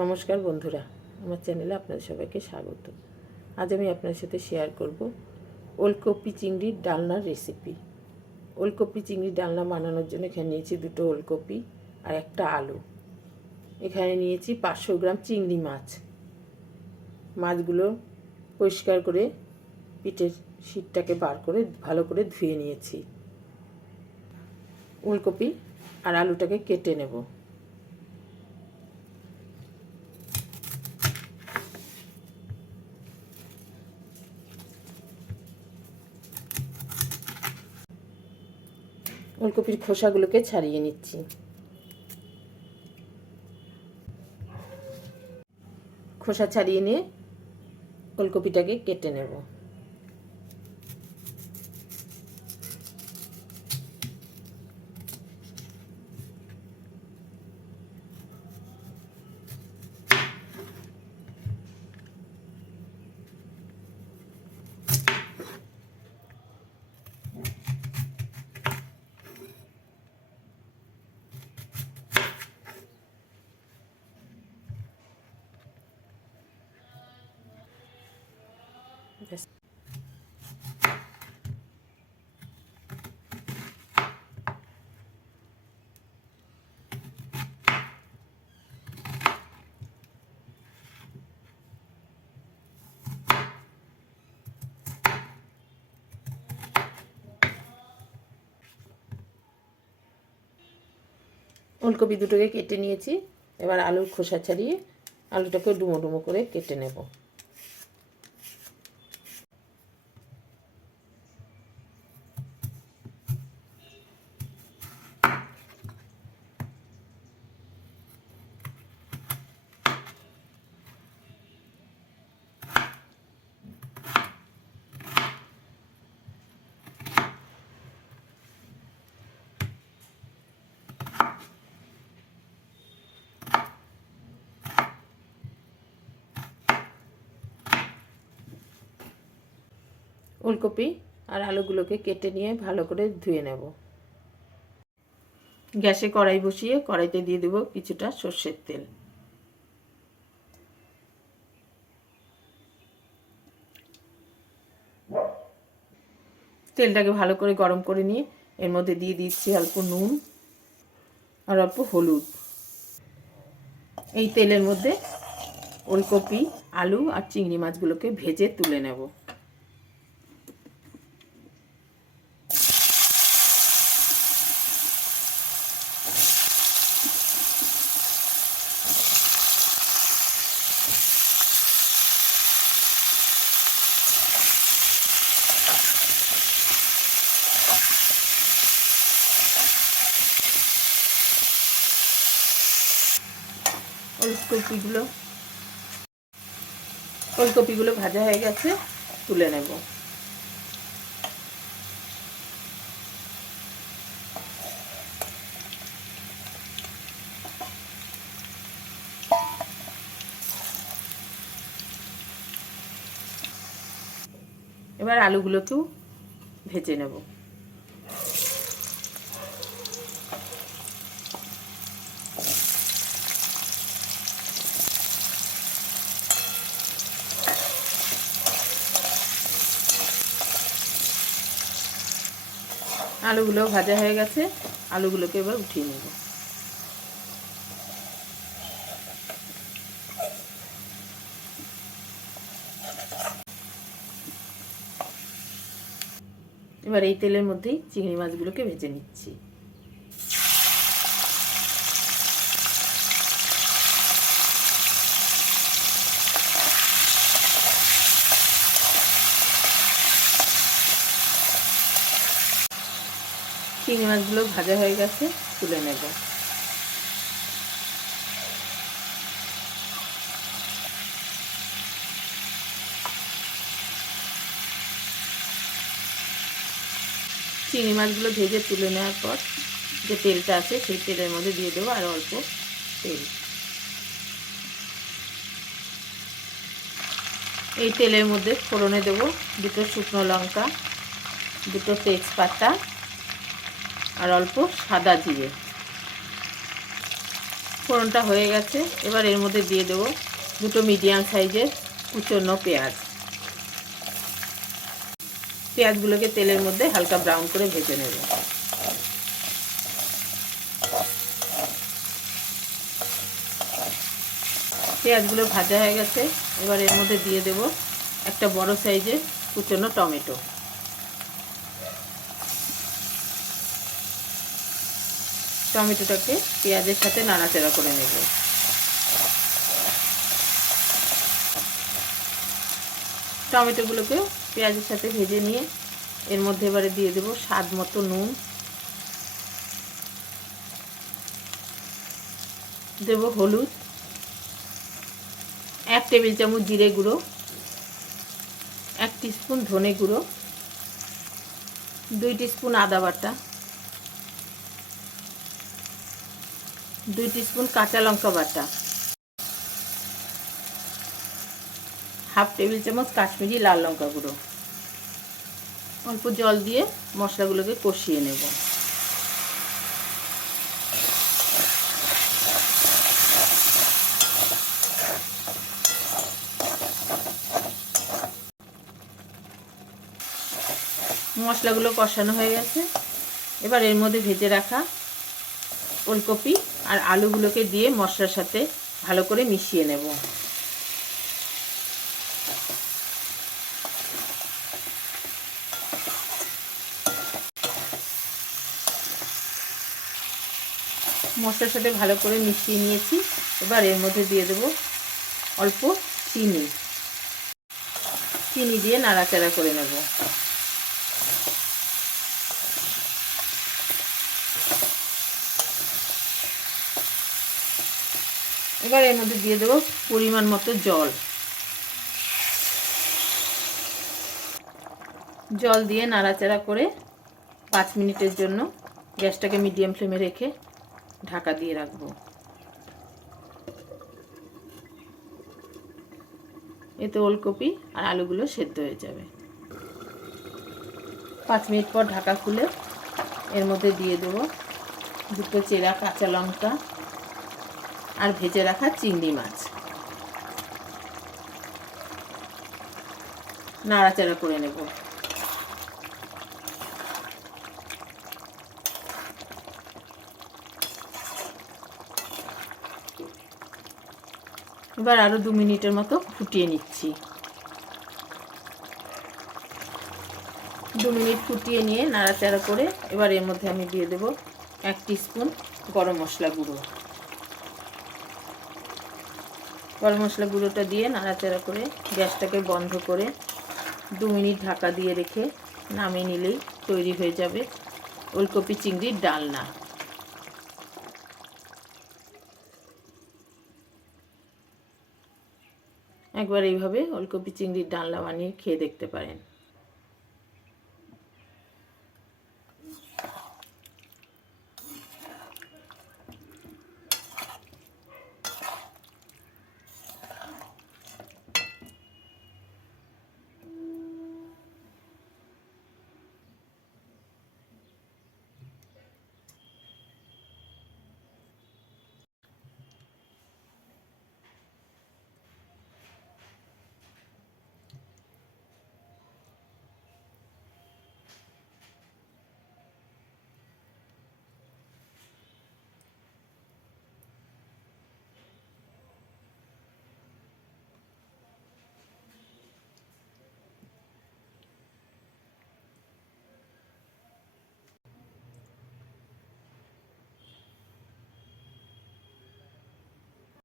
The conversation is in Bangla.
নমস্কার বন্ধুরা, আমার চ্যানেলে আপনাদের সবাইকে স্বাগত। আজ আমি আপনাদের সাথে শেয়ার করব ওলকপি চিংড়ির ডালনার রেসিপি। ওলকপি চিংড়ির ডালনা বানানোর জন্য এখানে নিয়েছি 2টো ওলকপি আর একটা আলু। এখানে নিয়েছি 500 গ্রাম চিংড়ি মাছ। মাছগুলো পরিষ্কার করে পিঠের শীটটাকে বার করে ভালো করে ধুয়ে নিয়েছি। ওলকপি আর আলুটাকে কেটে নেব। ওলকপির খোসাগুলোকে ছাড়িয়ে নিচ্ছি। খোসা ছাড়িয়ে নিয়ে ওলকপিটাকে কেটে নেব। ওলকপি দুটোকে কেটে নিয়েছি। এবার আলুর খোসা ছাড়িয়ে আলুটাকে ডুমো ডুমো করে কেটে নেব। ওলকপি আর আলুগুলোকে কেটে নিয়ে ভালো করে ধুয়ে নেব। গ্যাসে কড়াই বসিয়ে কড়াইতে দিয়ে দেব কিছুটা সর্ষের তেল। তেলটাকে ভালো করে গরম করে নিয়ে এর মধ্যে দিয়ে দিচ্ছি অল্প নুন আর অল্প হলুদ। এই তেলের মধ্যে ওলকপি, আলু আর চিংড়ি মাছগুলোকে ভেজে তুলে নেব। ওলকপিগুলো ভাজা হয়ে গেছে, তুলে নেব। এবার আলুগুলোকেও ভেজে নেব। আলুগুলো ভাজা হয়ে গেছে, আলুগুলোকে এবার উঠিয়ে নেব। এবার এই তেলের মধ্যেই চিংড়ি মাছগুলোকে ভেজে নিচ্ছি। চিংড়ি মাছগুলো ভাজা হয়ে গেছে, তুলে নেব। চিংড়ি মাছগুলো ভেজে তুলে নেওয়ার পর যে তেলটা আছে সেই তেলের মধ্যে দিয়ে দেবো আর অল্প তেল। এই তেলের মধ্যে ফোড়নে দেবো 2টো শুকনো লঙ্কা, 2টো তেজপাতা আর অল্প সাদা জিরে। ফোড়নটা হয়ে গেছে। এবার এর মধ্যে দিয়ে দেবো দুটো মিডিয়াম সাইজের কুচনো পেঁয়াজ। পেঁয়াজগুলোকে তেলের মধ্যে হালকা ব্রাউন করে ভেজে নেব। পেঁয়াজগুলো ভাজা হয়ে গেছে। এবার এর মধ্যে দিয়ে দেব একটা বড় সাইজের কুচনো টমেটো। টমেটোটাকে পেঁয়াজের সাথে নাড়াচাড়া করে নেব। টমেটোগুলোকে পেঁয়াজের সাথে ভেজে নিয়ে এর মধ্যে এবারে দিয়ে দেব স্বাদ মতো নুন, দেব হলুদ, 1 টেবিল চামচ জিরে গুঁড়ো, 1 টিস্পুন ধনে গুঁড়ো, 2 টিস্পুন আদা বাটা, 2 টিস্পুন কাঁচা লঙ্কা বাটা, 1/2 টেবিল চামচ কাশ্মীরি লাল লঙ্কা গুঁড়ো। অল্প জল দিয়ে মশলাগুলোকে কষিয়ে নেব। মশলাগুলো কষানো হয়ে গেছে। এবার এর মধ্যে ভেজে রাখা ওলকপি আর আলুগুলোকে দিয়ে মশলার সাথে ভালো করে মিশিয়ে নেব। মশলার সাথে ভালো করে মিশিয়ে নিয়েছি। এবার এর মধ্যে দিয়ে দেব অল্প চিনি। চিনি দিয়ে নাড়াচাড়া করে নেব। এবার এর মধ্যে দিয়ে দেব পরিমাণ মতো জল। জল দিয়ে নাড়াচাড়া করে 5 মিনিটের জন্য গ্যাসটাকে মিডিয়াম ফ্লেমে রেখে ঢাকা দিয়ে রাখবো। এতে ওলকপি আর আলুগুলো সেদ্ধ হয়ে যাবে। 5 মিনিট পর ঢাকা খুলে এর মধ্যে দিয়ে দেব দুটো চেরা কাঁচা লঙ্কা আর ভেজে রাখা চিংড়ি মাছ। নাড়াচাড়া করে নেব। এবার আরো 2 মিনিটের মতো ফুটিয়ে নিচ্ছি। 2 মিনিট ফুটিয়ে নিয়ে নাড়াচাড়া করে এবার এর মধ্যে আমি দিয়ে দেব 1 টিস্পুন গরম মশলা গুঁড়ো। গরম মশলা গুঁড়োটা দিয়ে নাড়াচাড়া করে গ্যাসটাকে বন্ধ করে 2 মিনিট ঢাকা দিয়ে রেখে নামিয়ে নিলেই তৈরি হয়ে যাবে ওলকপি চিংড়ির ডালনা। একবার এইভাবে ওলকপি চিংড়ির ডালনা বানিয়ে খেয়ে দেখতে পারেন।